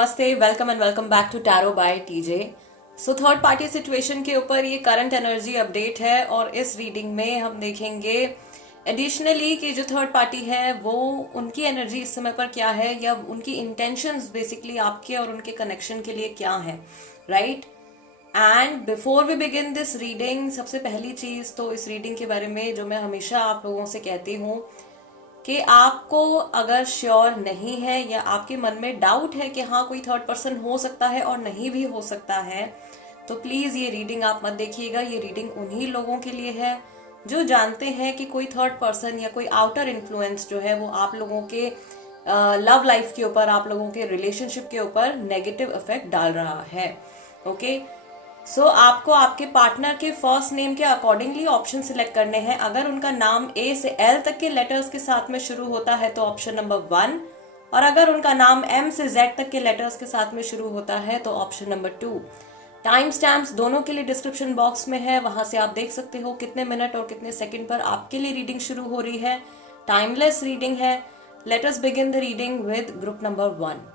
नमस्ते, welcome and welcome back to tarot by TJ. So third party situation के ऊपर ये करंट एनर्जी अपडेट है और इस रीडिंग में हम देखेंगे एडिशनली कि जो थर्ड पार्टी है वो उनकी एनर्जी इस समय पर क्या है या उनकी इंटेंशंस बेसिकली आपके और उनके कनेक्शन के लिए क्या है, right. And before we begin this reading, सबसे पहली चीज तो इस रीडिंग के बारे में जो मैं हमेशा आप लोगों से कहती हूँ कि आपको अगर श्योर नहीं है या आपके मन में डाउट है कि हाँ कोई थर्ड पर्सन हो सकता है और नहीं भी हो सकता है, तो प्लीज ये रीडिंग आप मत देखिएगा। ये रीडिंग उन्हीं लोगों के लिए है जो जानते हैं कि कोई थर्ड पर्सन या कोई आउटर इन्फ्लुएंस जो है वो आप लोगों के लव लाइफ के ऊपर, आप लोगों के रिलेशनशिप के ऊपर नेगेटिव इफेक्ट डाल रहा है। ओके, सो आपको आपके पार्टनर के फर्स्ट नेम के अकॉर्डिंगली ऑप्शन सिलेक्ट करने हैं। अगर उनका नाम ए से एल तक के लेटर्स के साथ में शुरू होता है तो ऑप्शन नंबर 1, और अगर उनका नाम एम से जेड तक के लेटर्स के साथ में शुरू होता है तो ऑप्शन नंबर 2। टाइम स्टैम्प्स दोनों के लिए डिस्क्रिप्शन बॉक्स में है, वहां से आप देख सकते हो कितने मिनट और कितने सेकंड पर आपके लिए रीडिंग शुरू हो रही है। टाइमलेस रीडिंग है। Let us begin the reading with group number 1।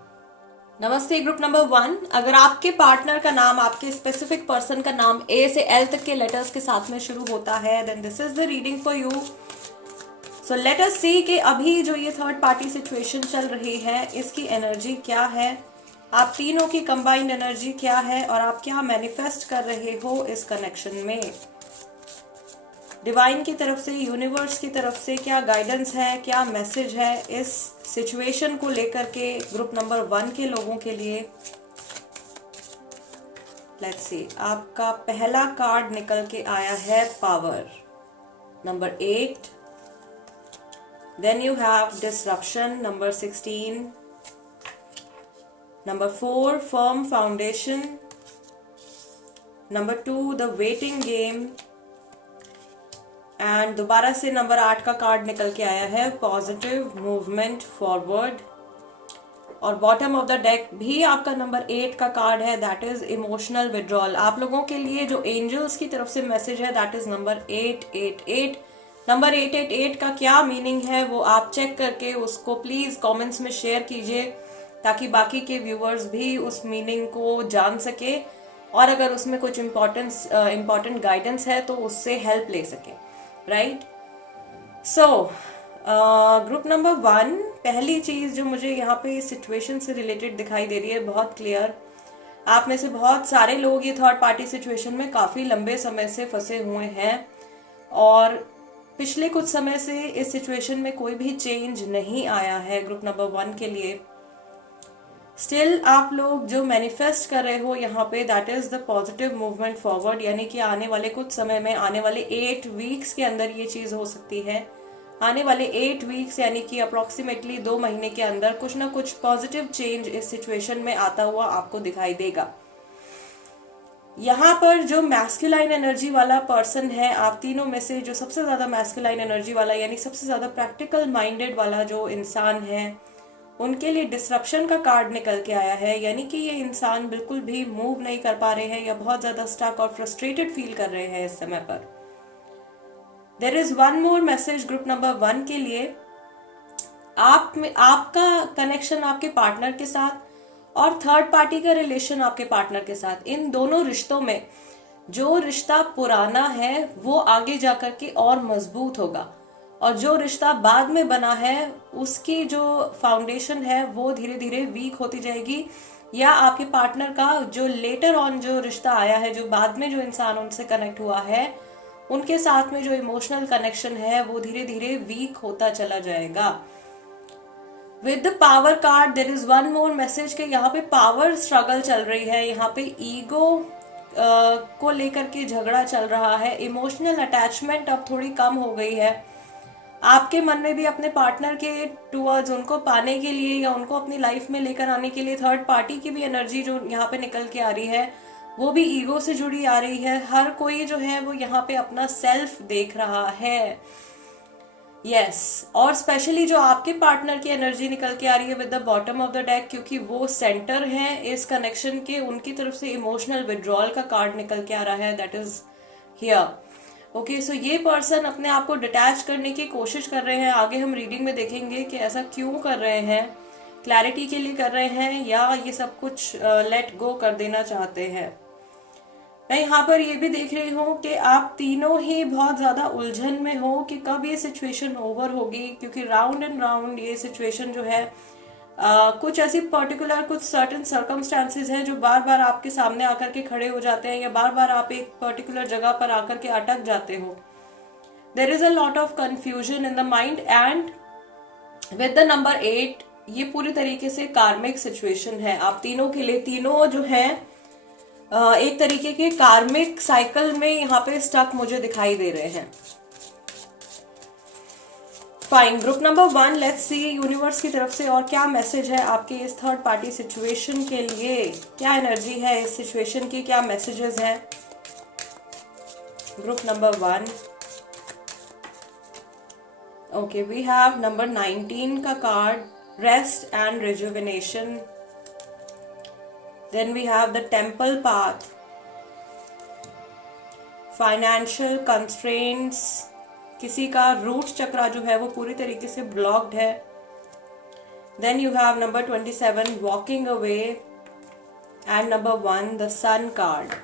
नमस्ते ग्रुप नंबर 1। अगर आपके पार्टनर का नाम, आपके स्पेसिफिक पर्सन का नाम ए से एल तक के लेटर्स के साथ में शुरू होता है, then this is the reading for you. So let us see कि अभी जो ये थर्ड पार्टी सिचुएशन चल रही है इसकी एनर्जी क्या है, आप तीनों की कंबाइंड एनर्जी क्या है और आप क्या मैनिफेस्ट कर रहे हो इस कनेक्शन में। डिवाइन की तरफ से, यूनिवर्स की तरफ से क्या गाइडेंस है, क्या मैसेज है इस सिचुएशन को लेकर के ग्रुप नंबर 1 के लोगों के लिए। लेट्स सी, आपका पहला कार्ड निकल के आया है power, number 8। Then you have disruption, number 16। Number 4 firm foundation. Number 2 the waiting game. And दोबारा से नंबर 8 का कार्ड निकल के आया है पॉजिटिव मूवमेंट फॉरवर्ड। और बॉटम ऑफ द डेक भी आपका नंबर 8 का कार्ड है, दैट इज इमोशनल विड्रॉल। आप लोगों के लिए जो एंजल्स की तरफ से मैसेज है दैट इज नंबर 888। नंबर 888 का क्या मीनिंग है वो आप चेक करके उसको प्लीज कमेंट्स में शेयर कीजिए ताकि बाकी के व्यूअर्स भी उस मीनिंग को जान सके और अगर उसमें कुछ इम्पोर्टेंट गाइडेंस है तो उससे हेल्प ले सके, राइट। सो ग्रुप नंबर 1, पहली चीज जो मुझे यहाँ पे सिचुएशन से रिलेटेड दिखाई दे रही है बहुत क्लियर, आप में से बहुत सारे लोग ये थर्ड पार्टी सिचुएशन में काफी लंबे समय से फंसे हुए हैं और पिछले कुछ समय से इस सिचुएशन में कोई भी चेंज नहीं आया है ग्रुप नंबर 1 के लिए। स्टिल आप लोग जो मैनिफेस्ट कर रहे हो यहाँ पे that is the positive movement forward, यानी कि आने वाले कुछ समय में, आने वाले 8 वीक्स के अंदर ये चीज हो सकती है। आने वाले 8 वीक्स यानी कि अप्रोक्सीमेटली 2 महीने के अंदर कुछ ना कुछ पॉजिटिव चेंज इस सिचुएशन में आता हुआ आपको दिखाई देगा। यहाँ पर जो मैस्कुलाइन एनर्जी वाला पर्सन है, आप तीनों में से जो सबसे ज्यादा मैस्कुलाइन एनर्जी वाला यानी सबसे ज्यादा प्रैक्टिकल माइंडेड वाला जो इंसान है, उनके लिए डिसरप्शन का कार्ड निकल के आया है, यानी कि ये इंसान बिल्कुल भी मूव नहीं कर पा रहे हैं या बहुत ज्यादा स्टक और फ्रस्ट्रेटेड फील कर रहे हैं इस समय पर। There is one more message group number 1 के लिए। आपका कनेक्शन आपके पार्टनर के साथ और थर्ड पार्टी का रिलेशन आपके पार्टनर के साथ, इन दोनों रिश्तों में जो रिश्ता पुराना है वो आगे जाकर के और मजबूत होगा और जो रिश्ता बाद में बना है उसकी जो फाउंडेशन है वो धीरे धीरे वीक होती जाएगी, या आपके पार्टनर का जो लेटर ऑन जो रिश्ता आया है, जो बाद में जो इंसान उनसे कनेक्ट हुआ है, उनके साथ में जो इमोशनल कनेक्शन है वो धीरे धीरे वीक होता चला जाएगा। With the power card there is one more message कि यहाँ पे पावर स्ट्रगल चल रही है, यहाँ पे ईगो को लेकर के झगड़ा चल रहा है, इमोशनल अटैचमेंट अब थोड़ी कम हो गई है। आपके मन में भी अपने पार्टनर के टूवर्ड्स, उनको पाने के लिए या उनको अपनी लाइफ में लेकर आने के लिए थर्ड पार्टी की भी एनर्जी जो यहाँ पे निकल के आ रही है वो भी ईगो से जुड़ी आ रही है। हर कोई जो है वो यहाँ पे अपना सेल्फ देख रहा है, यस। और स्पेशली जो आपके पार्टनर की एनर्जी निकल के आ रही है with the bottom of the deck, क्योंकि वो सेंटर है इस कनेक्शन के, उनकी तरफ से इमोशनल विड्रॉल का कार्ड निकल के आ रहा है, दैट इज हियर। ओके, सो ये पर्सन अपने आप को डिटैच करने की कोशिश कर रहे हैं। आगे हम रीडिंग में देखेंगे कि ऐसा क्यों कर रहे हैं, क्लैरिटी के लिए कर रहे हैं या ये सब कुछ लेट गो कर देना चाहते हैं। मैं यहाँ पर ये भी देख रही हूँ कि आप तीनों ही बहुत ज़्यादा उलझन में हो कि कब ये सिचुएशन ओवर होगी, क्योंकि राउंड एंड राउंड ये सिचुएशन जो है कुछ ऐसी पर्टिकुलर कुछ सर्टेन सर्कमस्टांसेस हैं जो बार बार आपके सामने आकर के खड़े हो जाते हैं या बार बार आप एक पर्टिकुलर जगह पर आकर के अटक जाते हो। There is a lot of confusion in the mind and with the number 8 ये पूरी तरीके से कार्मिक सिचुएशन है आप तीनों के लिए। तीनों जो है एक तरीके के कार्मिक साइकिल में यहाँ पे स्टक मुझे दिखाई दे रहे हैं। Fine, group number 1, let's see universe की तरफ से और क्या मैसेज है आपके इस थर्ड पार्टी सिचुएशन के लिए, क्या एनर्जी है इस सिचुएशन की, क्या मैसेजेस हैं। Group number 1, okay, we have number 19 का card, rest and rejuvenation. Then we have the temple path, financial constraints, किसी का रूट चक्रा जो है वो पूरी तरीके से ब्लॉक्ड है। Then you have number 27, walking away, and number 1, the sun card.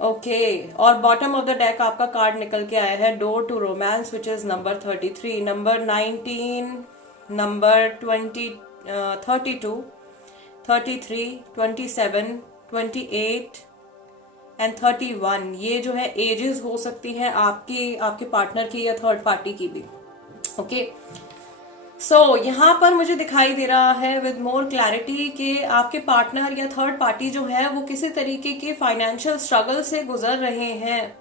Okay, और बॉटम ऑफ द डेक आपका कार्ड निकल के आया है door to romance, which is number 33, number 19, number 32, 33, 27, 28 and 31, ये जो है एजेस हो सकती हैं आपके पार्टनर की या थर्ड पार्टी की भी। ओके, सो यहाँ पर मुझे दिखाई दे रहा है विद मोर क्लैरिटी कि आपके पार्टनर या थर्ड पार्टी जो है वो किसी तरीके के फाइनेंशियल स्ट्रगल से गुजर रहे हैं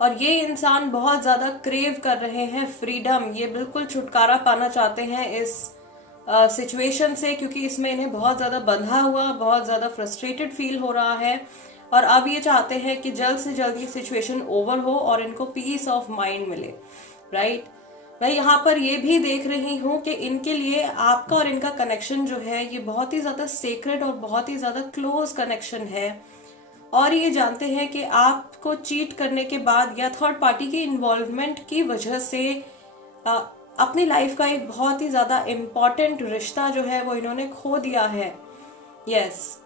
और ये इंसान बहुत ज़्यादा क्रेव कर रहे हैं फ्रीडम, ये बिल्कुल छुटकारा पाना चाहते हैं इस सिचुएशन से, क्योंकि इसमें इन्हें बहुत ज़्यादा बंधा हुआ, बहुत ज़्यादा फ्रस्ट्रेटेड फील हो रहा है और अब ये चाहते हैं कि जल्द से जल्द ये सिचुएशन ओवर हो और इनको पीस ऑफ माइंड मिले, राइट। मैं यहाँ पर ये भी देख रही हूँ कि इनके लिए आपका और इनका कनेक्शन जो है ये बहुत ही ज़्यादा सेक्रेड और बहुत ही ज़्यादा क्लोज कनेक्शन है और ये जानते हैं कि आपको चीट करने के बाद या थर्ड पार्टी की इन्वॉल्वमेंट की वजह से अपनी लाइफ का एक बहुत ही ज़्यादा इम्पॉर्टेंट रिश्ता जो है वो इन्होंने खो दिया है। Yes,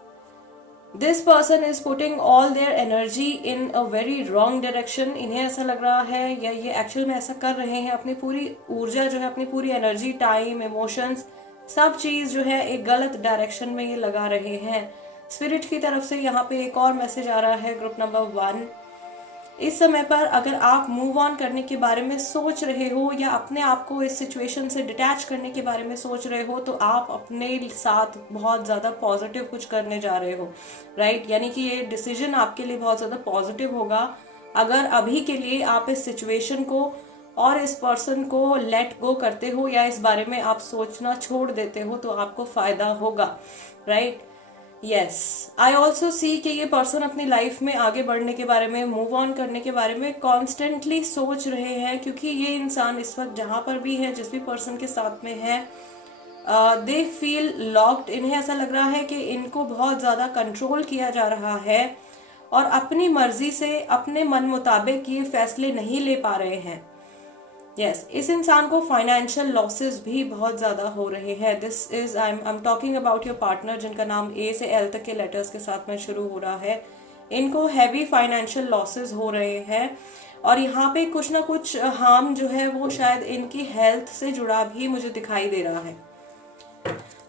this person is putting all their energy in a very wrong direction. इन्हें ऐसा लग रहा है या ये एक्चुअल में ऐसा कर रहे हैं, अपनी पूरी ऊर्जा जो है, अपनी पूरी एनर्जी, टाइम, इमोशंस, सब चीज़ जो है एक गलत डायरेक्शन में ये लगा रहे हैं। स्पिरिट की तरफ से यहाँ पे एक और मैसेज आ रहा है ग्रुप नंबर 1, इस समय पर अगर आप मूव ऑन करने के बारे में सोच रहे हो या अपने आप को इस सिचुएशन से डिटैच करने के बारे में सोच रहे हो तो आप अपने साथ बहुत ज़्यादा पॉजिटिव कुछ करने जा रहे हो, राइट। यानी कि ये डिसीजन आपके लिए बहुत ज़्यादा पॉजिटिव होगा अगर अभी के लिए आप इस सिचुएशन को और इस पर्सन को लेट गो करते हो या इस बारे में आप सोचना छोड़ देते हो तो आपको फ़ायदा होगा, right. Yes, I also see कि ये पर्सन अपनी लाइफ में आगे बढ़ने के बारे में, मूव ऑन करने के बारे में कॉन्स्टेंटली सोच रहे हैं, क्योंकि ये इंसान इस वक्त जहाँ पर भी है, जिस भी पर्सन के साथ में है, दे फील लॉक्ड। इन्हें ऐसा लग रहा है कि इनको बहुत ज़्यादा कंट्रोल किया जा रहा है और अपनी मर्जी से अपने मन मुताबिक ये फैसले नहीं ले पा रहे हैं। यस, इस इंसान को फाइनेंशियल लॉसेस भी बहुत ज़्यादा हो रहे हैं। This is I am talking about your partner जिनका नाम ए से एल तक के लेटर्स के साथ में शुरू हो रहा है। इनको हैवी फाइनेंशियल लॉसेस हो रहे हैं और यहाँ पे कुछ ना कुछ हार्म जो है वो शायद इनकी हेल्थ से जुड़ा भी मुझे दिखाई दे रहा है।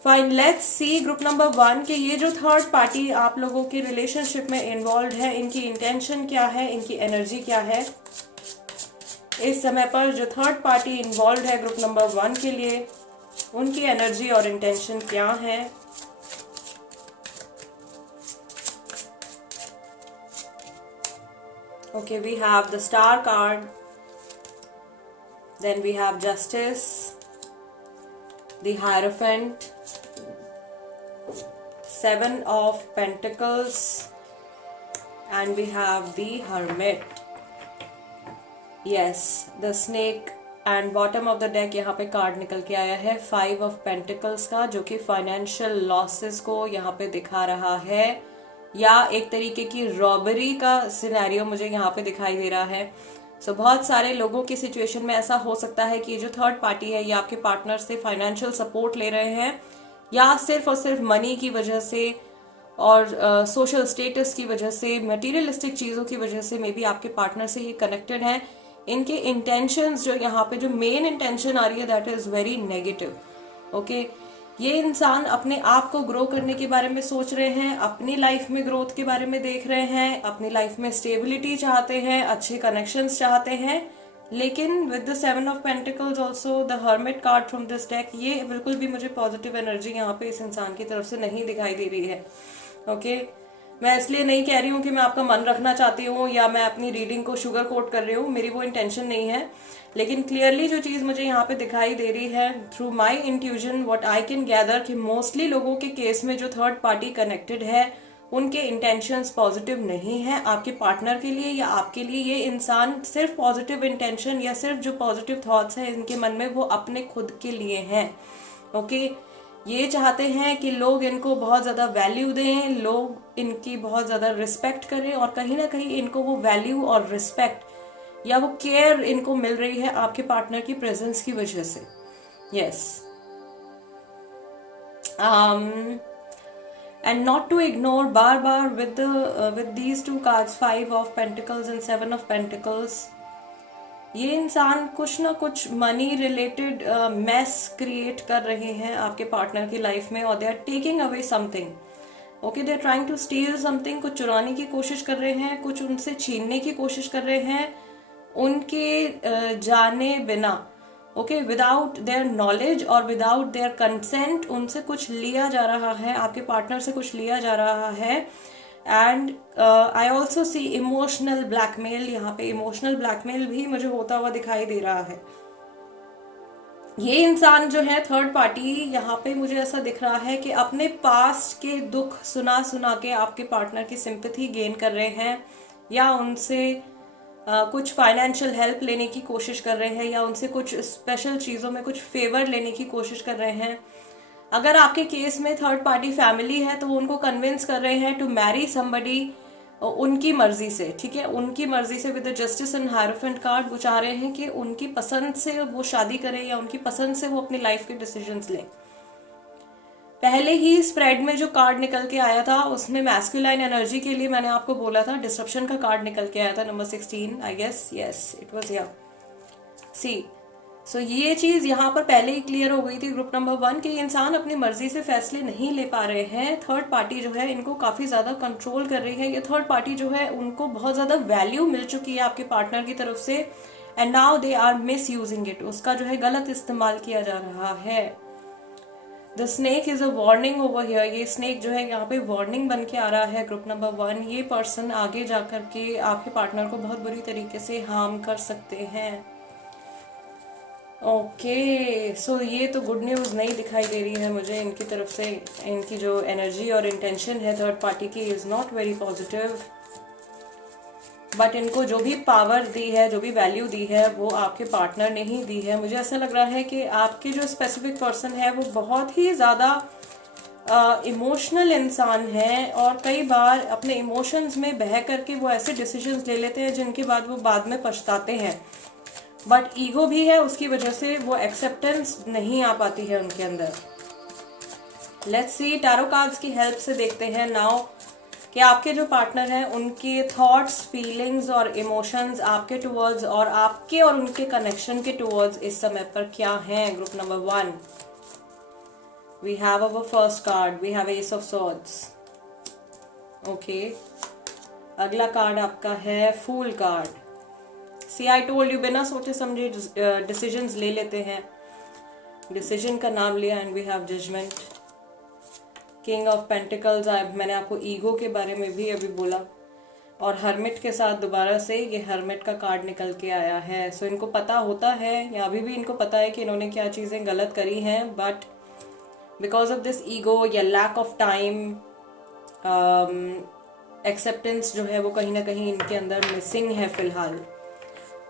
Fine, let's see group number 1 के ये जो थर्ड पार्टी आप लोगों के रिलेशनशिप में इन्वॉल्व है, इनकी इंटेंशन क्या है, इनकी एनर्जी क्या है इस समय पर। जो थर्ड पार्टी इन्वॉल्व है ग्रुप नंबर 1 के लिए, उनकी एनर्जी और इंटेंशन क्या है। Okay, we have the star card, then we have justice, the hierophant, 7 of pentacles and we have the hermit. Yes, the snake and bottom of the deck यहाँ पे card निकल के आया है 5 ऑफ पेंटिकल्स का, जो कि फाइनेंशियल लॉसेस को यहाँ पे दिखा रहा है या एक तरीके की रॉबरी का सिनेरियो मुझे यहाँ पे दिखाई दे रहा है। सो बहुत सारे लोगों की सिचुएशन में ऐसा हो सकता है कि जो थर्ड पार्टी है ये आपके पार्टनर से फाइनेंशियल सपोर्ट ले रहे हैं या सिर्फ और सिर्फ मनी की वजह से और सोशल स्टेटस की वजह से, मटेरियलिस्टिक चीज़ों की वजह से मे बी आपके पार्टनर से ये कनेक्टेड हैं। इनके इंटेंशंस जो यहाँ पे जो मेन इंटेंशन आ रही है that is very negative. Okay, ये इंसान अपने आप को ग्रो करने के बारे में सोच रहे हैं, अपनी लाइफ में ग्रोथ के बारे में देख रहे हैं, अपनी लाइफ में स्टेबिलिटी चाहते हैं, अच्छे कनेक्शंस चाहते हैं। लेकिन with the 7 of pentacles also the hermit card from this deck, ये बिल्कुल भी मुझे पॉजिटिव एनर्जी यहाँ पे इस इंसान की तरफ से नहीं दिखाई दे रही है। ओके, मैं इसलिए नहीं कह रही हूँ कि मैं आपका मन रखना चाहती हूँ या मैं अपनी रीडिंग को शुगर कोट कर रही हूँ, मेरी वो इंटेंशन नहीं है। लेकिन क्लियरली जो चीज़ मुझे यहाँ पे दिखाई दे रही है through my intuition what I can gather कि मोस्टली लोगों के केस में जो थर्ड पार्टी कनेक्टेड है उनके इंटेंशंस पॉजिटिव नहीं है आपके पार्टनर के लिए या आपके लिए। ये इंसान सिर्फ पॉजिटिव इंटेंशन या सिर्फ जो पॉजिटिव थॉट्स हैं इनके मन में वो अपने खुद के लिए हैं। ओके, ये चाहते हैं कि लोग इनको बहुत ज़्यादा वैल्यू दें, लोग इनकी बहुत ज़्यादा रिस्पेक्ट करें और कहीं ना कहीं इनको वो वैल्यू और रिस्पेक्ट या वो केयर इनको मिल रही है आपके पार्टनर की प्रेजेंस की वजह से। Yes, and not to ignore बार बार with these two cards 5 of pentacles and 7 of pentacles, ये इंसान कुछ ना कुछ मनी रिलेटेड मैस क्रिएट कर रहे हैं आपके पार्टनर की लाइफ में और they are taking away something. Okay, they are trying to steal something, कुछ चुराने की कोशिश कर रहे हैं, कुछ उनसे छीनने की कोशिश कर रहे हैं उनके जाने बिना। ओके, विदाउट देयर नॉलेज और विदाउट देयर कंसेंट उनसे कुछ लिया जा रहा है, आपके पार्टनर से कुछ लिया जा रहा है। And I also see emotional blackmail, यहाँ पे इमोशनल ब्लैकमेल भी मुझे होता हुआ दिखाई दे रहा है। ये इंसान जो है थर्ड पार्टी, यहाँ पे मुझे ऐसा दिख रहा है कि अपने पास्ट के दुख सुना सुना के आपके पार्टनर की सिंपैथी गेन कर रहे हैं या उनसे कुछ फाइनेंशियल हेल्प लेने की कोशिश कर रहे हैं या उनसे कुछ स्पेशल चीज़ों में कुछ फेवर लेने की कोशिश कर रहे हैं। अगर आपके केस में थर्ड पार्टी फैमिली है तो वो उनको कन्विंस कर रहे हैं टू मैरी समबडी उनकी मर्जी से। ठीक है, उनकी मर्जी से with the justice and hierophant card वो चाह रहे हैं कि उनकी पसंद से वो शादी करें या उनकी पसंद से वो अपनी लाइफ के डिसीजंस लें। पहले ही स्प्रेड में जो कार्ड निकल के आया था उसमें मैस्कुलाइन एनर्जी के लिए मैंने आपको बोला था डिसरप्शन का कार्ड निकल के आया था, number 16 I guess, yes it was here. See so ये चीज यहाँ पर पहले ही क्लियर हो गई थी ग्रुप नंबर 1 कि इंसान अपनी मर्जी से फैसले नहीं ले पा रहे हैं। थर्ड पार्टी जो है इनको काफी ज्यादा कंट्रोल कर रही है। ये थर्ड पार्टी जो है उनको बहुत ज्यादा वैल्यू मिल चुकी है आपके पार्टनर की तरफ से and now they are misusing it, उसका जो है गलत इस्तेमाल किया जा रहा है। The snake is a warning over here, ये स्नेक जो है यहाँ पे वार्निंग बन के आ रहा है ग्रुप नंबर 1। ये पर्सन आगे जाकर के आपके पार्टनर को बहुत बुरी तरीके से हार्म कर सकते हैं। ओके, सो ये तो गुड न्यूज़ नहीं दिखाई दे रही है मुझे इनकी तरफ से। इनकी जो एनर्जी और इंटेंशन है थर्ड पार्टी की is not very positive, but इनको जो भी पावर दी है, जो भी वैल्यू दी है वो आपके पार्टनर ने ही दी है। मुझे ऐसा लग रहा है कि आपके जो स्पेसिफिक पर्सन है वो बहुत ही ज़्यादा इमोशनल इंसान है और कई बार अपने इमोशंस में बह करके वो ऐसे डिसीजंस ले लेते हैं जिनके बाद वो बाद में पछताते हैं। बट ईगो भी है, उसकी वजह से वो एक्सेप्टेंस नहीं आ पाती है उनके अंदर। लेट्स सी, टैरो कार्ड्स की हेल्प से देखते हैं नाउ कि आपके जो पार्टनर हैं उनके थॉट्स, फीलिंग्स और इमोशंस आपके टुवर्ड्स और आपके और उनके कनेक्शन के टुवर्ड्स इस समय पर क्या हैं। Group number 1 we have our first card, we have ace of swords. Okay, अगला कार्ड आपका है fool card. See I told you, बिना सोचे समझे डिसीजंस ले लेते हैं। डिसीजन का नाम लिया and we have judgement. King of pentacles, मैंने आपको ईगो के बारे में भी अभी बोला और हर्मिट के साथ दोबारा से ये हर्मिट का कार्ड निकल के आया है। सो इनको पता होता है या अभी भी इनको पता है कि इन्होंने क्या चीज़ें गलत करी हैं, but because of this ego या लैक ऑफ टाइम एक्सेप्टेंस जो है वो कहीं ना कहीं इनके अंदर मिसिंग है फिलहाल।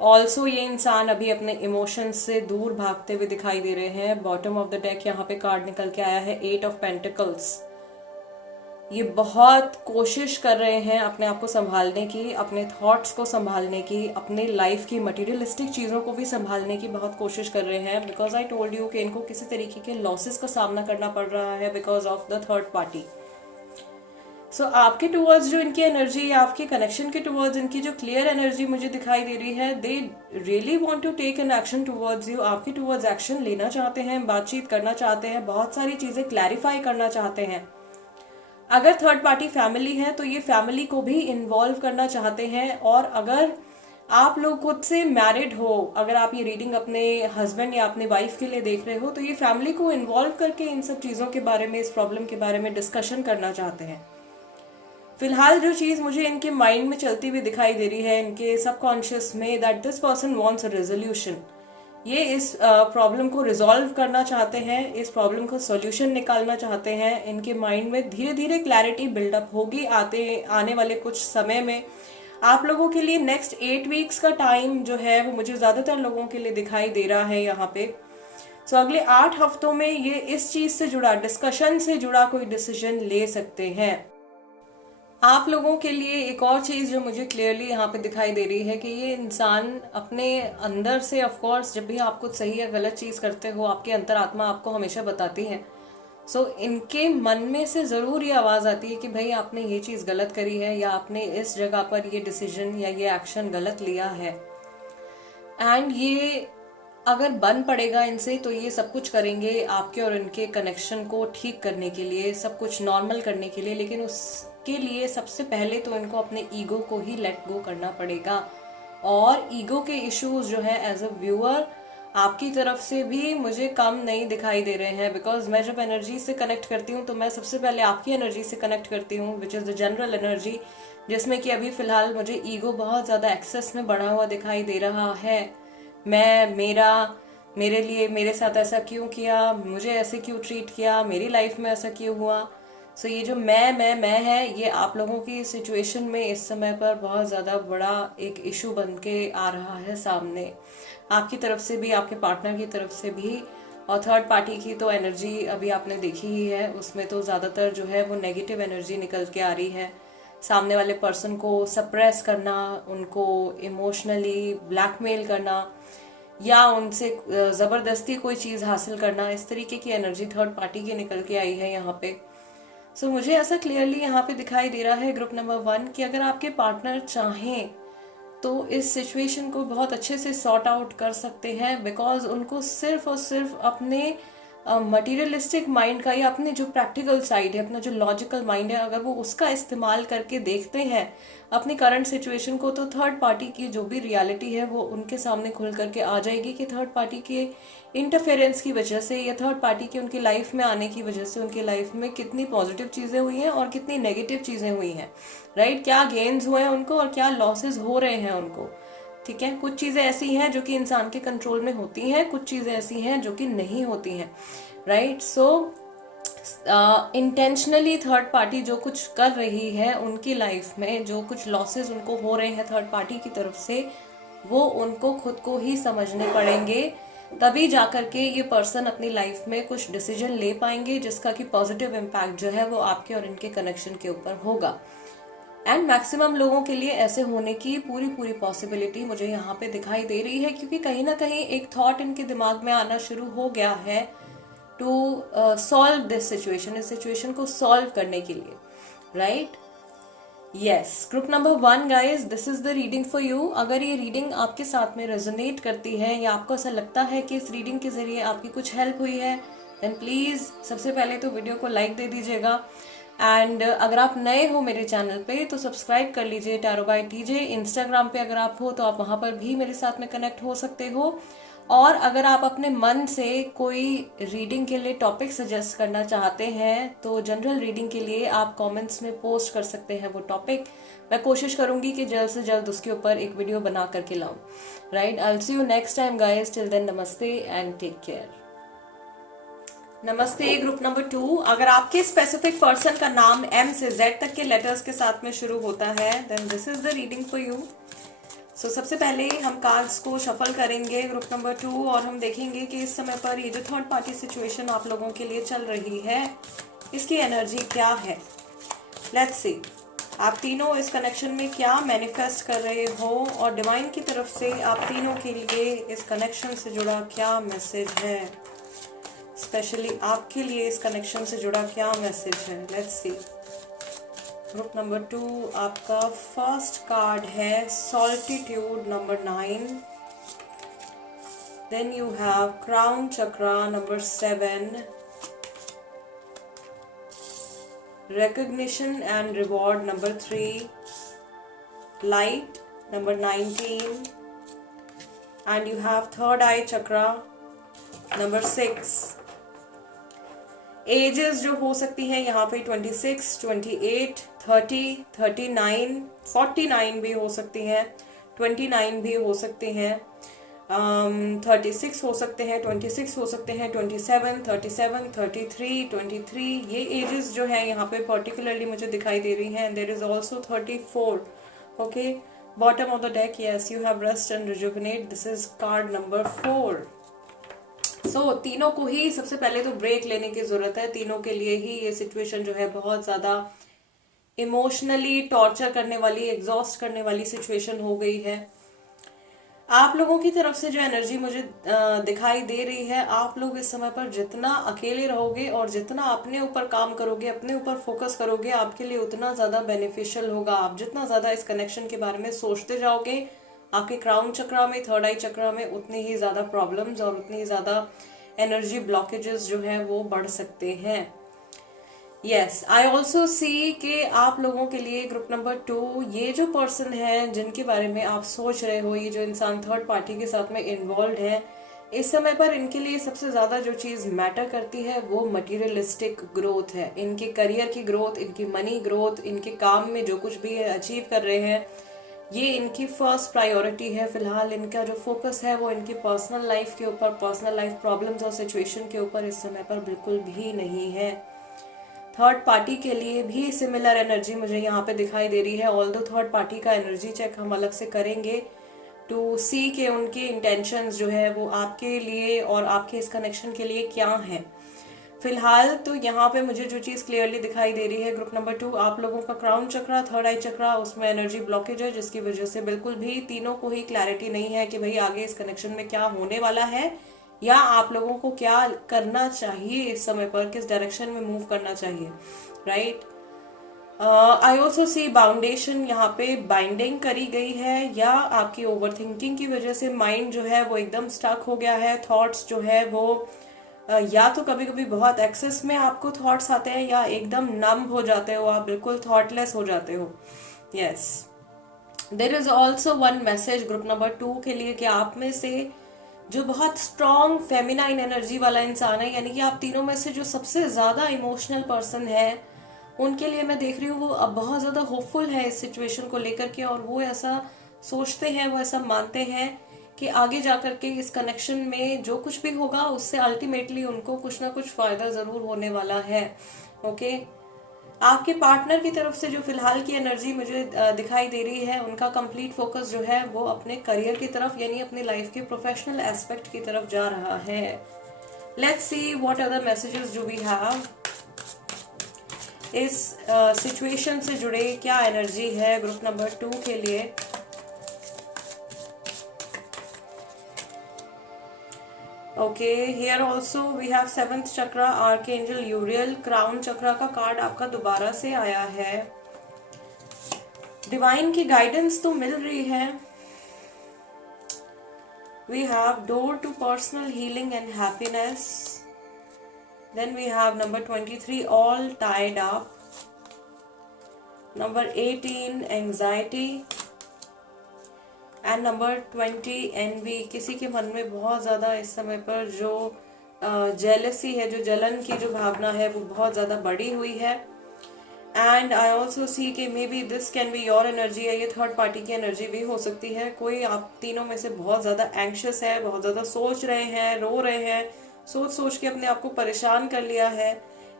ऑल्सो ये इंसान अभी अपने इमोशंस से दूर भागते हुए दिखाई दे रहे हैं। बॉटम ऑफ द डेक यहाँ पे कार्ड निकल के आया है 8 ऑफ पेंटिकल्स। ये बहुत कोशिश कर रहे हैं अपने आप को संभालने की, अपने थॉट्स को संभालने की, अपने लाइफ की मटेरियलिस्टिक चीज़ों को भी संभालने की बहुत कोशिश कर रहे हैं। बिकॉज आई टोल्ड यू कि इनको किसी तरीके के लॉसेस का सामना करना पड़ रहा है because of the third party. So आपके टुवर्ड्स जो इनकी एनर्जी या आपके कनेक्शन के टुवर्ड्स इनकी जो क्लियर एनर्जी मुझे दिखाई दे रही है, they really want to take an action towards you. आपके टुवर्ड्स एक्शन लेना चाहते हैं, बातचीत करना चाहते हैं, बहुत सारी चीज़ें क्लैरिफाई करना चाहते हैं। अगर थर्ड पार्टी फैमिली है तो ये फैमिली को भी इन्वॉल्व करना चाहते हैं। और अगर आप लोग खुद से मैरिड हो, अगर आप ये रीडिंग अपने हस्बैंड या अपने वाइफ के लिए देख रहे हो, तो ये फैमिली को इन्वॉल्व करके इन सब चीज़ों के बारे में, इस प्रॉब्लम के बारे में डिस्कशन करना चाहते हैं। फिलहाल जो चीज़ मुझे इनके माइंड में चलती हुई दिखाई दे रही है, इनके सबकॉन्शियस में, that this person wants a resolution. ये इस प्रॉब्लम को रिजॉल्व करना चाहते हैं, इस प्रॉब्लम को सॉल्यूशन निकालना चाहते हैं। इनके माइंड में धीरे धीरे क्लैरिटी बिल्डअप होगी आने वाले कुछ समय में। आप लोगों के लिए नेक्स्ट 8 वीक्स का टाइम जो है वो मुझे ज़्यादातर लोगों के लिए दिखाई दे रहा है यहाँ पे। सो अगले 8 हफ्तों में ये इस चीज़ से जुड़ा, डिस्कशन से जुड़ा कोई डिसीजन ले सकते हैं। आप लोगों के लिए एक और चीज़ जो मुझे क्लियरली यहाँ पे दिखाई दे रही है कि ये इंसान अपने अंदर से, ऑफ कोर्स जब भी आप कुछ सही या गलत चीज़ करते हो, आपकी अंतरात्मा आपको हमेशा बताती है। सो इनके मन में से ज़रूर ये आवाज़ आती है कि भाई आपने ये चीज़ गलत करी है, या आपने इस जगह पर ये डिसीजन या ये एक्शन गलत लिया है। एंड ये अगर बन पड़ेगा इनसे तो ये सब कुछ करेंगे आपके और इनके कनेक्शन को ठीक करने के लिए, सब कुछ नॉर्मल करने के लिए। लेकिन उसके लिए सबसे पहले तो इनको अपने ईगो को ही लेट गो करना पड़ेगा। और ईगो के इश्यूज जो है एज अ व्यूअर आपकी तरफ से भी मुझे कम नहीं दिखाई दे रहे हैं। बिकॉज मैं जब एनर्जी से कनेक्ट करती हूँ तो मैं सबसे पहले आपकी एनर्जी से कनेक्ट करती हूँ, which is the general energy, जिसमें कि अभी फ़िलहाल मुझे ईगो बहुत ज़्यादा एक्सेस में बढ़ा हुआ दिखाई दे रहा है। मैं, मेरे लिए, मेरे साथ ऐसा क्यों किया, मुझे ऐसे क्यों ट्रीट किया, मेरी लाइफ में ऐसा क्यों हुआ। सो ये जो मैं है, ये आप लोगों की सिचुएशन में इस समय पर बहुत ज़्यादा बड़ा एक इशू बन के आ रहा है सामने, आपकी तरफ से भी, आपके पार्टनर की तरफ से भी। और थर्ड पार्टी की तो एनर्जी अभी आपने देखी ही है, उसमें तो ज़्यादातर जो है वो नेगेटिव एनर्जी निकल के आ रही है। सामने वाले पर्सन को सप्रेस करना, उनको इमोशनली ब्लैकमेल करना, या उनसे ज़बरदस्ती कोई चीज़ हासिल करना, इस तरीके की एनर्जी थर्ड पार्टी की निकल के आई है यहाँ पे। सो मुझे ऐसा क्लियरली यहाँ पे दिखाई दे रहा है ग्रुप नंबर 1 कि अगर आपके पार्टनर चाहें तो इस सिचुएशन को बहुत अच्छे से सॉर्ट आउट कर सकते हैं। बिकॉज उनको सिर्फ और सिर्फ अपने मटीरियलिस्टिक माइंड का, या अपने जो प्रैक्टिकल साइड है, अपना जो लॉजिकल माइंड है, अगर वो उसका इस्तेमाल करके देखते हैं अपनी करंट सिचुएशन को, तो थर्ड पार्टी की जो भी रियलिटी है वो उनके सामने खुल करके आ जाएगी कि थर्ड पार्टी के इंटरफेरेंस की वजह से, या थर्ड पार्टी के उनकी लाइफ में आने की वजह से उनकी लाइफ में कितनी पॉजिटिव चीज़ें हुई हैं और कितनी नेगेटिव चीज़ें हुई हैं। राइट, क्या गेन्स हुए हैं उनको और क्या लॉसेस हो रहे हैं उनको। ठीक है, कुछ चीज़ें ऐसी हैं जो कि इंसान के कंट्रोल में होती हैं, कुछ चीज़ें ऐसी हैं जो कि नहीं होती हैं। राइट, सो इंटेंशनली थर्ड पार्टी जो कुछ कर रही है उनकी लाइफ में, जो कुछ लॉसेस उनको हो रहे हैं थर्ड पार्टी की तरफ से, वो उनको खुद को ही समझने पड़ेंगे। तभी जाकर के ये पर्सन अपनी लाइफ में कुछ डिसीजन ले पाएंगे जिसका कि पॉजिटिव इम्पैक्ट जो है वो आपके और इनके कनेक्शन के ऊपर होगा। एंड मैक्सिमम लोगों के लिए ऐसे होने की पूरी पॉसिबिलिटी मुझे यहाँ पे दिखाई दे रही है, क्योंकि कहीं ना कहीं एक थॉट इनके दिमाग में आना शुरू हो गया है टू सॉल्व दिस सिचुएशन, इस सिचुएशन को सॉल्व करने के लिए। Right, yes, group number 1 guys, this is the reading for you. अगर ये रीडिंग आपके साथ में रेजोनेट करती है या आपको ऐसा लगता है कि इस रीडिंग के जरिए आपकी कुछ हेल्प हुई है, देन प्लीज़ सबसे पहले तो वीडियो को लाइक दे दीजिएगा। एंड अगर आप नए हो मेरे चैनल पे तो सब्सक्राइब कर लीजिए टैरो बाय टीजे। इंस्टाग्राम पे अगर आप हो तो आप वहाँ पर भी मेरे साथ में कनेक्ट हो सकते हो। और अगर आप अपने मन से कोई रीडिंग के लिए टॉपिक सजेस्ट करना चाहते हैं तो जनरल रीडिंग के लिए आप कमेंट्स में पोस्ट कर सकते हैं वो टॉपिक। मैं कोशिश करूंगी कि जल्द से जल्द उसके ऊपर एक वीडियो बना करके लाऊं। Right, I will see you next time guys, till then नमस्ते एंड टेक केयर। नमस्ते ग्रुप नंबर 2, अगर आपके स्पेसिफिक पर्सन का नाम M से Z तक के लेटर्स के साथ में शुरू होता है then this is the reading for you. So सबसे पहले हम कार्ड्स को शफल करेंगे ग्रुप नंबर 2 और हम देखेंगे कि इस समय पर ये जो थर्ड पार्टी सिचुएशन आप लोगों के लिए चल रही है इसकी एनर्जी क्या है। लेट्स सी आप तीनों इस कनेक्शन में क्या मैनिफेस्ट कर रहे हो और डिवाइन की तरफ से आप तीनों के लिए इस कनेक्शन से जुड़ा क्या मैसेज है, स्पेशली आपके लिए इस कनेक्शन से जुड़ा क्या मैसेज है। Let's see. ग्रुप नंबर 2 आपका फर्स्ट कार्ड है solitude number 9, then you have crown chakra number 7, recognition and reward number 3, light number 19, and you have third eye chakra number 6. Edges जो हो सकती हैं यहाँ पे 26, 28, 30, 39, 49 भी हो सकती हैं, 29 भी हो सकती हैं, 36 हो सकते हैं, 26 हो सकते हैं, 27, 37, 33, 23, ये एजेस जो है यहाँ पे पर्टिकुलरली मुझे दिखाई दे रही हैं। There is also 34। Okay, bottom of the deck, yes you have rest and rejuvenate, this is card number 4। So तीनों को ही सबसे पहले तो ब्रेक लेने की जरूरत है। तीनों के लिए ही ये सिचुएशन जो है बहुत ज्यादा इमोशनली टॉर्चर करने वाली, एग्जॉस्ट करने वाली सिचुएशन हो गई है। आप लोगों की तरफ से जो एनर्जी मुझे दिखाई दे रही है, आप लोग इस समय पर जितना अकेले रहोगे और जितना अपने ऊपर काम करोगे, अपने ऊपर फोकस करोगे, आपके लिए उतना ज्यादा बेनिफिशियल होगा। आप जितना ज्यादा इस कनेक्शन के बारे में सोचते जाओगे, आपके क्राउन चक्रा में, थर्ड आई चक्रा में उतनी ही ज्यादा प्रॉब्लम्स और उतनी ही ज्यादा एनर्जी ब्लॉकेजेस जो है वो बढ़ सकते हैं। यस, आई ऑल्सो सी कि आप लोगों के लिए ग्रुप नंबर 2 ये जो पर्सन है जिनके बारे में आप सोच रहे हो, ये जो इंसान थर्ड पार्टी के साथ में इन्वॉल्व है, इस समय पर इनके लिए सबसे ज्यादा जो चीज मैटर करती है वो मटेरियलिस्टिक ग्रोथ है। इनके करियर की ग्रोथ, इनकी मनी ग्रोथ, इनके काम में जो कुछ भी अचीव कर रहे हैं, ये इनकी फर्स्ट प्रायोरिटी है। फिलहाल इनका जो फोकस है वो इनकी पर्सनल लाइफ के ऊपर, पर्सनल लाइफ प्रॉब्लम्स और सिचुएशन के ऊपर इस समय पर बिल्कुल भी नहीं है। थर्ड पार्टी के लिए भी सिमिलर एनर्जी मुझे यहाँ पे दिखाई दे रही है। ऑल्दो थर्ड पार्टी का एनर्जी चेक हम अलग से करेंगे टू सी के उनके इंटेंशंस जो है वो आपके लिए और आपके इस कनेक्शन के लिए क्या है। फिलहाल तो यहाँ पे मुझे जो चीज़ क्लियरली दिखाई दे रही है ग्रुप नंबर 2, आप लोगों का क्राउन चक्रा, थर्ड आई चक्रा, उसमें एनर्जी ब्लॉकेज है, जिसकी वजह से बिल्कुल भी तीनों को ही क्लैरिटी नहीं है कि भाई आगे इस कनेक्शन में क्या होने वाला है या आप लोगों को क्या करना चाहिए, इस समय पर किस डायरेक्शन में मूव करना चाहिए, राइट। आई ऑल्सो सी बाउंडेशन यहाँ पे बाइंडिंग करी गई है, या आपकी ओवर थिंकिंग की वजह से माइंड जो है वो एकदम स्टक हो गया है। थॉट्स जो है वो या तो कभी कभी बहुत एक्सेस में आपको थॉट्स आते हैं या एकदम नम हो जाते हो, आप बिल्कुल थॉटलेस हो जाते हो। Yes, there is also one message group number 2 के लिए कि आप में से जो बहुत स्ट्रॉन्ग फेमिनाइन एनर्जी वाला इंसान है, यानी कि आप तीनों में से जो सबसे ज्यादा इमोशनल पर्सन है, उनके लिए मैं देख रही हूँ वो अब बहुत ज्यादा होपफुल है इस सिचुएशन को लेकर के, और वो ऐसा सोचते हैं, वो ऐसा मानते हैं कि आगे जाकर के इस कनेक्शन में जो कुछ भी होगा उससे अल्टीमेटली उनको कुछ ना कुछ फायदा जरूर होने वाला है। ओके, आपके पार्टनर की तरफ से जो फिलहाल की एनर्जी मुझे दिखाई दे रही है, उनका कंप्लीट फोकस जो है वो अपने करियर की तरफ, यानी अपनी लाइफ के प्रोफेशनल एस्पेक्ट की तरफ जा रहा है। Let's see what are the messages do we have. इस सिचुएशन से जुड़े क्या एनर्जी है ग्रुप नंबर 2 के लिए। Okay, here also we have 7th chakra, archangel Uriel. Crown chakra का कार्ड आपका दोबारा से आया है। डिवाइन की गाइडेंस तो मिल रही है। We have door to personal healing and happiness. Then we have number 23 all tied up, number 18 anxiety and number 20 envy. किसी के मन में बहुत ज्यादा इस समय पर जो जेलसी है, जो जलन की जो भावना है वो बहुत ज्यादा बढ़ी हुई है। एंड आई ऑल्सो सी कि may be this can be your energy, है ये थर्ड पार्टी की एनर्जी भी हो सकती है। कोई आप तीनों में से बहुत ज्यादा एंग्शियस है, बहुत ज्यादा सोच रहे हैं, रो रहे हैं, सोच सोच के अपने आप को परेशान कर लिया है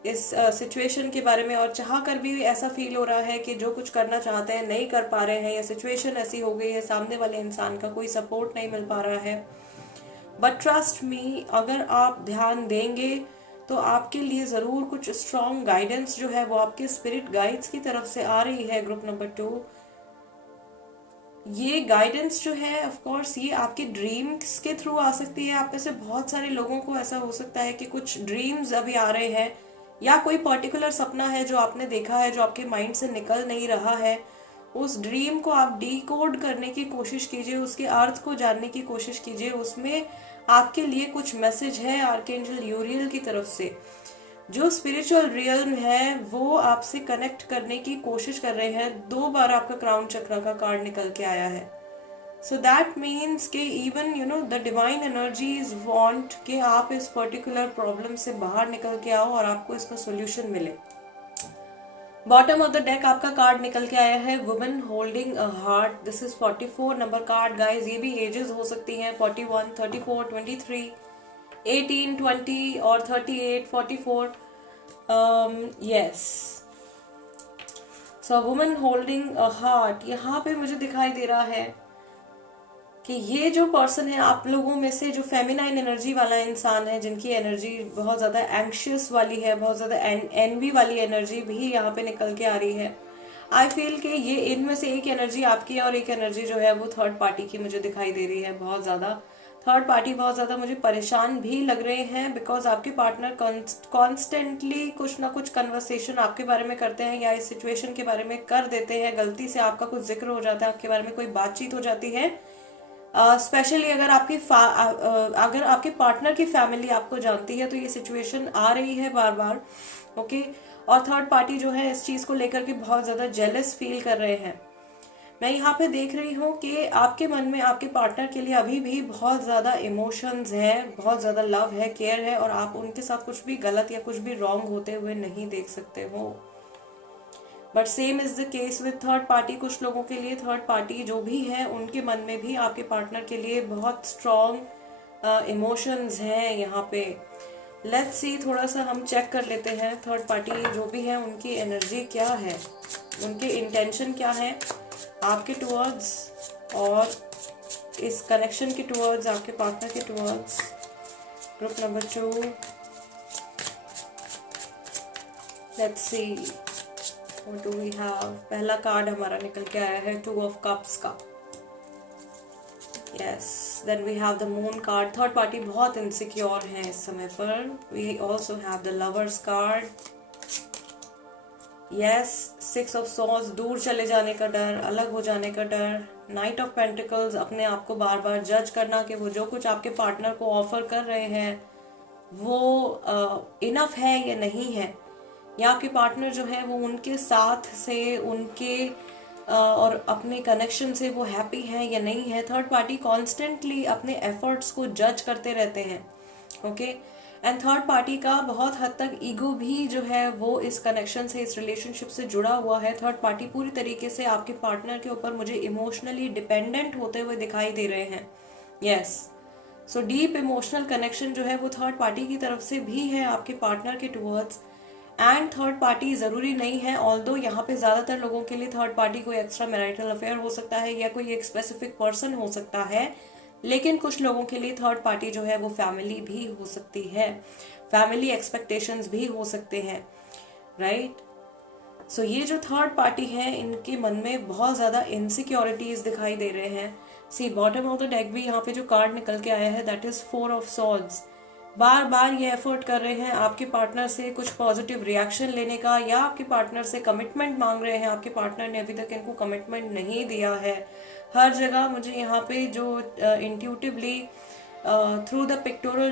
इस सिचुएशन के बारे में, और चाह कर भी ऐसा फील हो रहा है कि जो कुछ करना चाहते हैं नहीं कर पा रहे हैं, या सिचुएशन ऐसी हो गई है, सामने वाले इंसान का कोई सपोर्ट नहीं मिल पा रहा है। बट ट्रस्ट मी, अगर आप ध्यान देंगे तो आपके लिए ज़रूर कुछ स्ट्रॉन्ग गाइडेंस जो है वो आपके स्पिरिट गाइड्स की तरफ से आ रही है। ग्रुप नंबर 2, ये गाइडेंस जो है ऑफ कोर्स ये आपके ड्रीम्स के थ्रू आ सकती है। आप में से बहुत सारे लोगों को ऐसा हो सकता है कि कुछ ड्रीम्स अभी आ रहे हैं, या कोई पर्टिकुलर सपना है जो आपने देखा है जो आपके माइंड से निकल नहीं रहा है। उस ड्रीम को आप डीकोड करने की कोशिश कीजिए, उसके अर्थ को जानने की कोशिश कीजिए। उसमें आपके लिए कुछ मैसेज है आर्कएंजल यूरियल की तरफ से। जो स्पिरिचुअल रियल्म है वो आपसे कनेक्ट करने की कोशिश कर रहे हैं। 2 बार आपका क्राउन चक्र का कार्ड निकल के आया है। सो दैट मीन्स कि even the divine energies want कि आप इस पर्टिकुलर प्रॉब्लम से बाहर निकल के आओ और आपको इसका सोल्यूशन मिले। बॉटम ऑफ द डेक आपका कार्ड निकल के आया है women holding a heart. This is 44 number card guys. ये भी एजेस हो सकती हैं 41, 34, 23, 18, 20 और 38, 44। Yes, so women holding a heart, यहाँ पे मुझे दिखाई दे रहा है कि ये जो पर्सन है आप लोगों में से जो फेमिनाइन एनर्जी वाला इंसान है, जिनकी एनर्जी बहुत ज़्यादा एंग्शियस वाली है, बहुत ज़्यादा एनवी वाली एनर्जी भी यहाँ पे निकल के आ रही है। आई फील कि ये इनमें से एक एनर्जी आपकी है और एक एनर्जी जो है वो थर्ड पार्टी की मुझे दिखाई दे रही है। बहुत ज़्यादा थर्ड पार्टी बहुत ज़्यादा मुझे परेशान भी लग रहे हैं, बिकॉज आपके पार्टनर कॉन्स्टेंटली कुछ ना कुछ कन्वर्सेशन आपके बारे में करते हैं या इस सिचुएशन के बारे में कर देते हैं। गलती से आपका कुछ जिक्र हो जाता है, आपके बारे में कोई बातचीत हो जाती है। स्पेशली अगर अगर आपके पार्टनर की फैमिली आपको जानती है तो ये सिचुएशन आ रही है बार बार। ओके, और थर्ड पार्टी जो है इस चीज़ को लेकर के बहुत ज़्यादा जेलस फील कर रहे हैं। मैं यहाँ पे देख रही हूँ कि आपके मन में आपके पार्टनर के लिए अभी भी बहुत ज़्यादा इमोशंस हैं, बहुत ज़्यादा लव है, केयर है, और आप उनके साथ कुछ भी गलत या कुछ भी रॉन्ग होते हुए नहीं देख सकते हो। But same is the case with third party. कुछ लोगों के लिए थर्ड पार्टी जो भी है उनके मन में भी आपके पार्टनर के लिए बहुत स्ट्रॉन्ग इमोशंस हैं यहाँ पे। लेट्स सी, थोड़ा सा हम चेक कर लेते हैं थर्ड पार्टी जो भी है उनकी एनर्जी क्या है, उनके इंटेंशन क्या है आपके टुवर्ड्स और इस कनेक्शन के टुवर्ड्स, आपके पार्टनर के towards. Group number 2, let's see what do we have. पहला कार्ड हमारा निकल के आया है 2 ऑफ कप्स का। Yes, then we have the moon card. Third party बहुत इनसिक्योर है इस समय पर। We also have the lovers card. Yes, 6 of swords, दूर चले जाने का डर, अलग हो जाने का डर। नाइट ऑफ पेंटिकल्स, अपने आप को बार बार जज करना कि वो जो कुछ आपके पार्टनर को ऑफर कर रहे हैं वो इनफ है या नहीं है, या आपके पार्टनर जो है वो उनके साथ से उनके और अपने कनेक्शन से वो हैप्पी है या नहीं है। थर्ड पार्टी कॉन्स्टेंटली अपने एफर्ट्स को जज करते रहते हैं। ओके, एंड थर्ड पार्टी का बहुत हद तक ईगो भी जो है वो इस कनेक्शन से, इस रिलेशनशिप से जुड़ा हुआ है। थर्ड पार्टी पूरी तरीके से आपके पार्टनर के ऊपर मुझे इमोशनली डिपेंडेंट होते हुए दिखाई दे रहे हैं। Yes, so deep emotional connection जो है वो थर्ड पार्टी की तरफ से भी है आपके पार्टनर के टुवर्ड्स। एंड थर्ड पार्टी ज़रूरी नहीं है, ऑल्दो यहाँ पे ज़्यादातर लोगों के लिए थर्ड पार्टी कोई एक्स्ट्रा मैरिटल अफेयर हो सकता है या कोई एक स्पेसिफिक पर्सन हो सकता है, लेकिन कुछ लोगों के लिए थर्ड पार्टी जो है वो फैमिली भी हो सकती है, फैमिली एक्सपेक्टेशंस भी हो सकते हैं, राइट। सो ये जो थर्ड पार्टी है इनके मन में बहुत ज़्यादा इनसिक्योरिटीज दिखाई दे रहे हैं। सी बॉटम ऑफ द डेक भी यहाँ पे जो कार्ड निकल के आया है दैट इज 4 ऑफ सॉर्ड्स। बार बार ये एफर्ट कर रहे हैं आपके पार्टनर से कुछ पॉजिटिव रिएक्शन लेने का, या आपके पार्टनर से कमिटमेंट मांग रहे हैं। आपके पार्टनर ने अभी तक इनको कमिटमेंट नहीं दिया है। हर जगह मुझे यहाँ पे जो intuitively through the pictorial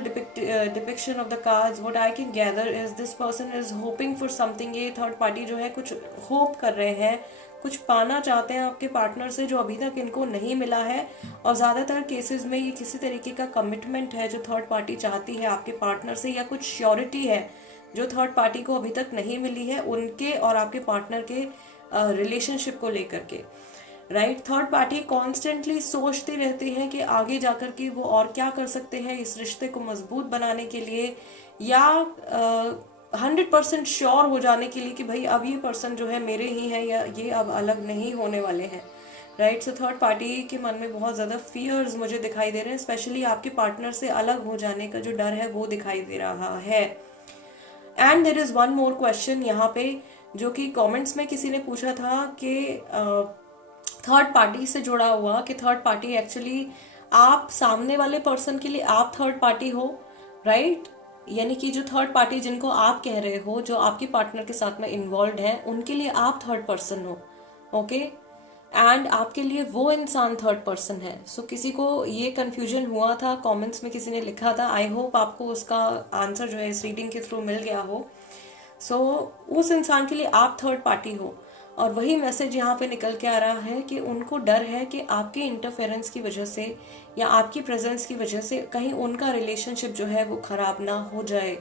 depiction of the cards what I can gather is this person is hoping for something। ये थर्ड पार्टी जो है कुछ होप कर रहे हैं, कुछ पाना चाहते हैं आपके पार्टनर से जो अभी तक इनको नहीं मिला है, और ज़्यादातर केसेस में ये किसी तरीके का कमिटमेंट है जो थर्ड पार्टी चाहती है आपके पार्टनर से, या कुछ श्योरिटी है जो थर्ड पार्टी को अभी तक नहीं मिली है उनके और आपके पार्टनर के रिलेशनशिप को लेकर के, राइट। थर्ड पार्टी कॉन्स्टेंटली सोचती रहती है कि आगे जाकर के वो और क्या कर सकते हैं इस रिश्ते को मजबूत बनाने के लिए, या 100% श्योर हो जाने के लिए कि भाई अब ये पर्सन जो है मेरे ही है या ये अब अलग नहीं होने वाले हैं, राइट। सो थर्ड पार्टी के मन में बहुत ज़्यादा फियर्स मुझे दिखाई दे रहे हैं, स्पेशली आपके पार्टनर से अलग हो जाने का जो डर है वो दिखाई दे रहा है। And there is one more question यहाँ पे, जो कि कमेंट्स में किसी ने पूछा था कि थर्ड पार्टी से जुड़ा हुआ, कि थर्ड पार्टी एक्चुअली आप सामने वाले पर्सन के लिए आप थर्ड पार्टी हो, राइट? यानी कि जो थर्ड पार्टी जिनको आप कह रहे हो, जो आपके पार्टनर के साथ में इन्वॉल्व हैं, उनके लिए आप थर्ड पर्सन हो, ओके? एंड आपके लिए वो इंसान थर्ड पर्सन है। सो किसी को ये कंफ्यूजन हुआ था, कमेंट्स में किसी ने लिखा था, आई होप आपको उसका आंसर जो है इस रीडिंग के थ्रू मिल गया हो। सो उस इंसान के लिए आप थर्ड पार्टी हो, और वही मैसेज यहाँ पे निकल के आ रहा है कि उनको डर है कि आपके इंटरफेरेंस की वजह से या आपकी प्रेजेंस की वजह से कहीं उनका रिलेशनशिप जो है वो खराब ना हो जाए।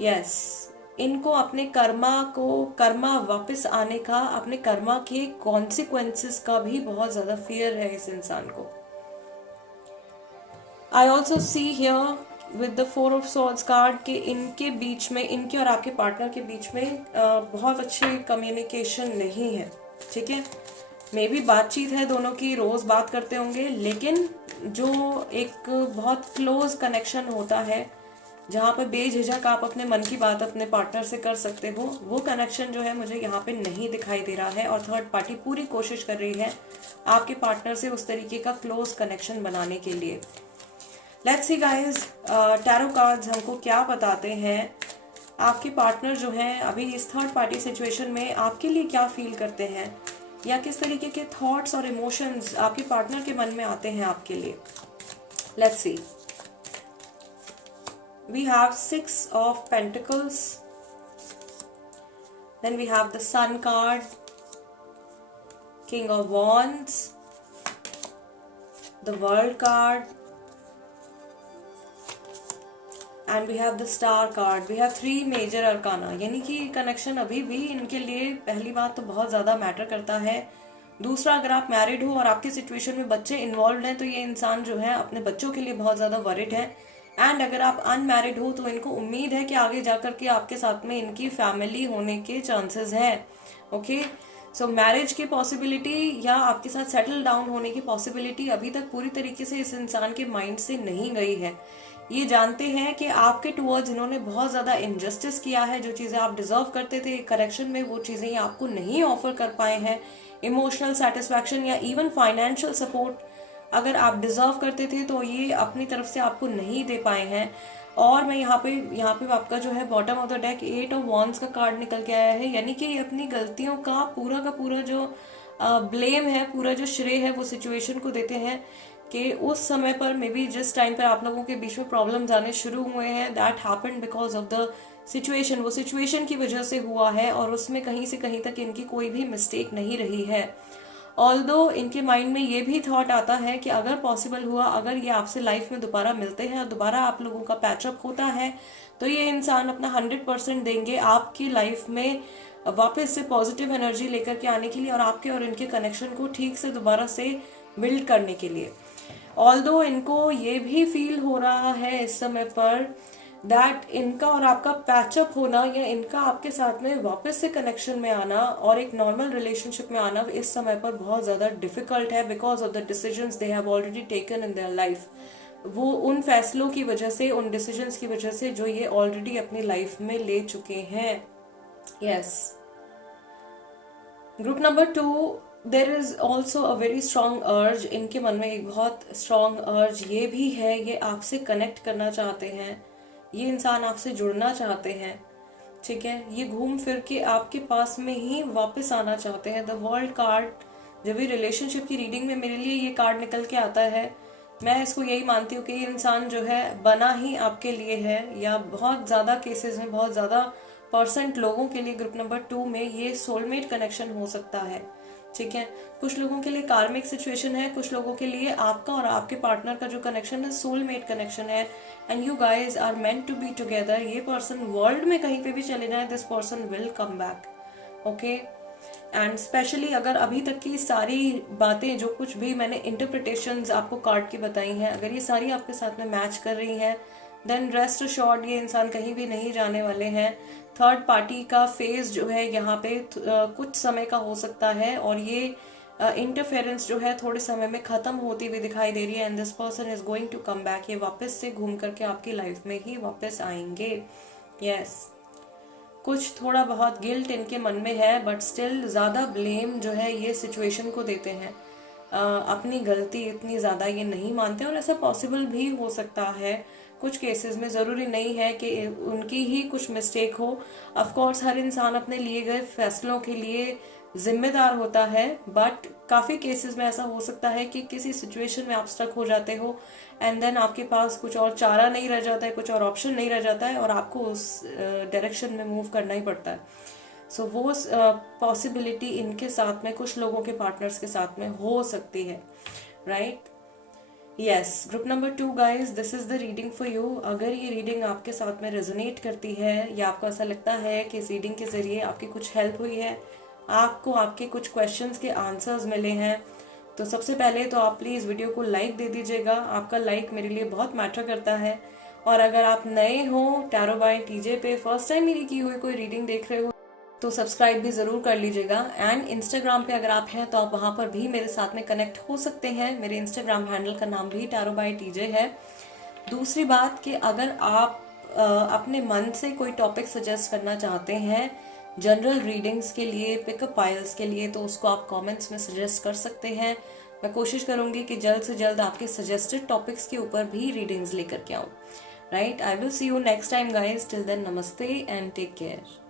यस, इनको अपने कर्मा वापस आने का, अपने कर्मा के कॉन्सिक्वेंसेस का भी बहुत ज्यादा फियर है इस इंसान को। I also see here with the 4 of swords card कि इनके बीच में, इनके और आपके पार्टनर के बीच में बहुत अच्छी कम्युनिकेशन नहीं है, ठीक है? मे भी बातचीत है दोनों की, रोज बात करते होंगे, लेकिन जो एक बहुत क्लोज कनेक्शन होता है जहाँ पर बेझिझक आप अपने मन की बात अपने पार्टनर से कर सकते हो, वो कनेक्शन जो है मुझे यहाँ पे नहीं दिखाई दे रहा है। और थर्ड पार्टी पूरी कोशिश कर रही है आपके पार्टनर से उस तरीके का क्लोज कनेक्शन बनाने के लिए। Let's see guys, tarot cards हमको क्या बताते हैं। आपके पार्टनर जो हैं अभी इस थर्ड पार्टी सिचुएशन में आपके लिए क्या फील करते हैं, या किस तरीके के थॉट्स और इमोशंस आपके पार्टनर के मन में आते हैं आपके लिए। Let's see. We have 6 of Pentacles, then we have the Sun card, King of Wands, the World card, and we have the Star card. We have 3 major arcana, यानी कि कनेक्शन अभी भी इनके लिए पहली बात तो बहुत ज़्यादा मैटर करता है। दूसरा, अगर आप मैरिड हो और आपके सिचुएशन में बच्चे इन्वॉल्व हैं तो ये इंसान जो है अपने बच्चों के लिए बहुत ज़्यादा वरिड है। एंड अगर आप अनमैरिड हो तो इनको उम्मीद है कि आगे जाकर के आपके साथ में इनकी फैमिली होने के चांसेस हैं, ओके? सो मैरिज की पॉसिबिलिटी या आपके साथ सेटल डाउन होने की पॉसिबिलिटी अभी तक पूरी तरीके से इस इंसान के माइंड से नहीं गई है। ये जानते हैं कि आपके टुवर्ड्स इन्होंने बहुत ज़्यादा इनजस्टिस किया है, जो चीज़ें आप डिजर्व करते थे करेक्शन में वो चीज़ें आपको नहीं ऑफर कर पाए हैं। इमोशनल सेटिस्फैक्शन या इवन फाइनेंशियल सपोर्ट अगर आप डिजर्व करते थे तो ये अपनी तरफ से आपको नहीं दे पाए हैं। और मैं यहाँ पे आपका जो है bottom of the deck 8 of wands का कार्ड निकल के आया है, यानी कि ये अपनी गलतियों का पूरा जो ब्लेम है, पूरा जो श्रेय है वो सिचुएशन को देते हैं कि उस समय पर मे बी जिस टाइम पर आप लोगों के बीच में प्रॉब्लम्स आने शुरू हुए हैं, that happened because of the situation, वो सिचुएशन की वजह से हुआ है और उसमें कहीं से कहीं तक इनकी कोई भी मिस्टेक नहीं रही है। ऑल्दो इनके माइंड में ये भी थॉट आता है कि अगर पॉसिबल हुआ, अगर ये आपसे लाइफ में दोबारा मिलते हैं और दोबारा आप लोगों का पैचअप होता है तो ये इंसान अपना 100% देंगे आपकी लाइफ में वापस से पॉजिटिव एनर्जी लेकर के आने के लिए और आपके और इनके कनेक्शन को ठीक से दोबारा से बिल्ड करने के लिए। ऑल्दो इनको ये भी फील हो रहा है इस समय पर दैट इनका और आपका पैचअप होना या इनका आपके साथ में वापस से कनेक्शन में आना और एक नॉर्मल रिलेशनशिप में आना इस समय पर बहुत ज़्यादा डिफिकल्ट है because of the decisions they have already taken in their life. वो उन फैसलों की वजह से, उन डिसीजंस की वजह से जो ये ऑलरेडी अपनी लाइफ में ले चुके हैं। Yes. Group number 2, there is also a very strong अर्ज, इनके मन में एक बहुत स्ट्रॉन्ग अर्ज ये भी है, ये आपसे कनेक्ट करना चाहते हैं, ये इंसान आपसे जुड़ना चाहते हैं, ठीक है? ये घूम फिर के आपके पास में ही वापस आना चाहते हैं। द वर्ल्ड कार्ड जब भी रिलेशनशिप की रीडिंग में मेरे लिए ये कार्ड निकल के आता है, मैं इसको यही मानती हूँ कि ये इंसान जो है बना ही आपके लिए है, या बहुत ज़्यादा केसेस में, बहुत ज़्यादा % लोगों के लिए ग्रुप नंबर 2 में ये सोलमेट कनेक्शन हो सकता है, ठीक है? कुछ लोगों के लिए कार्मिक सिचुएशन है, कुछ लोगों के लिए आपका और आपके पार्टनर का जो कनेक्शन है सोलमेट कनेक्शन है, and you guys are meant to be together. ये पर्सन वर्ल्ड में कहीं पे भी चले जाए, this person will come back, okay? And specially अगर अभी तक की सारी बातें, जो कुछ भी मैंने इंटरप्रिटेशंस आपको कार्ड की बताई हैं, अगर ये सारी आपके साथ में मैच कर रही हैं, देन रेस्ट अश्योर्ड ये इंसान कहीं भी नहीं जाने वाले हैं। थर्ड पार्टी का फेज जो है यहाँ पे कुछ समय का हो सकता है और ये इंटरफेरेंस जो है थोड़े समय में खत्म होती हुई दिखाई दे रही है, and this person is going to come back. ये वापस से घूम करके आपकी लाइफ में ही वापस आएंगे। यस। कुछ थोड़ा बहुत गिल्ट इनके मन में है, बट स्टिल ज़्यादा ब्लेम जो है ये सिचुएशन को देते हैं। अपनी गलती इतनी ज़्यादा ये नहीं मानते, और ऐसा पॉसिबल भी हो सकता है कुछ केसेस में। ज़रूरी नहीं है कि उनकी ही कुछ मिस्टेक हो। ऑफ कोर्स हर इंसान अपने लिए गए फैसलों के लिए जिम्मेदार होता है, बट काफ़ी केसेस में ऐसा हो सकता है कि किसी सिचुएशन में आप स्टक हो जाते हो, एंड देन आपके पास कुछ और चारा नहीं रह जाता है, कुछ और ऑप्शन नहीं रह जाता है, और आपको उस डायरेक्शन में मूव करना ही पड़ता है। सो वो पॉसिबिलिटी इनके साथ में, कुछ लोगों के पार्टनर्स के साथ में हो सकती है, right. Yes, group number 2 guys, this is the reading for you. अगर ये रीडिंग आपके साथ में रेजोनेट करती है, या आपको ऐसा लगता है कि इस रीडिंग के जरिए आपकी कुछ हेल्प हुई है, आपको आपके कुछ क्वेश्चंस के आंसर्स मिले हैं, तो सबसे पहले तो आप प्लीज़ वीडियो को लाइक दे दीजिएगा। आपका लाइक मेरे लिए बहुत मैटर करता है। और अगर आप नए हो टैरो बाय टीजे पे, फर्स्ट टाइम मेरी की हुई कोई रीडिंग देख रहे हो, तो सब्सक्राइब भी ज़रूर कर लीजिएगा। एंड इंस्टाग्राम पे अगर आप हैं तो आप वहाँ पर भी मेरे साथ में कनेक्ट हो सकते हैं। मेरे इंस्टाग्राम हैंडल का नाम भी टैरो बाय टीजे है। दूसरी बात कि अगर आप अपने मन से कोई टॉपिक सजेस्ट करना चाहते हैं जनरल रीडिंग्स के लिए, पिकअप पाइल्स के लिए, तो उसको आप कमेंट्स में सजेस्ट कर सकते हैं। मैं कोशिश करूंगी कि जल्द से जल्द आपके सजेस्टेड टॉपिक्स के ऊपर भी रीडिंग्स लेकर के आऊँ, right. I will see you next time guys, till then नमस्ते एंड टेक केयर।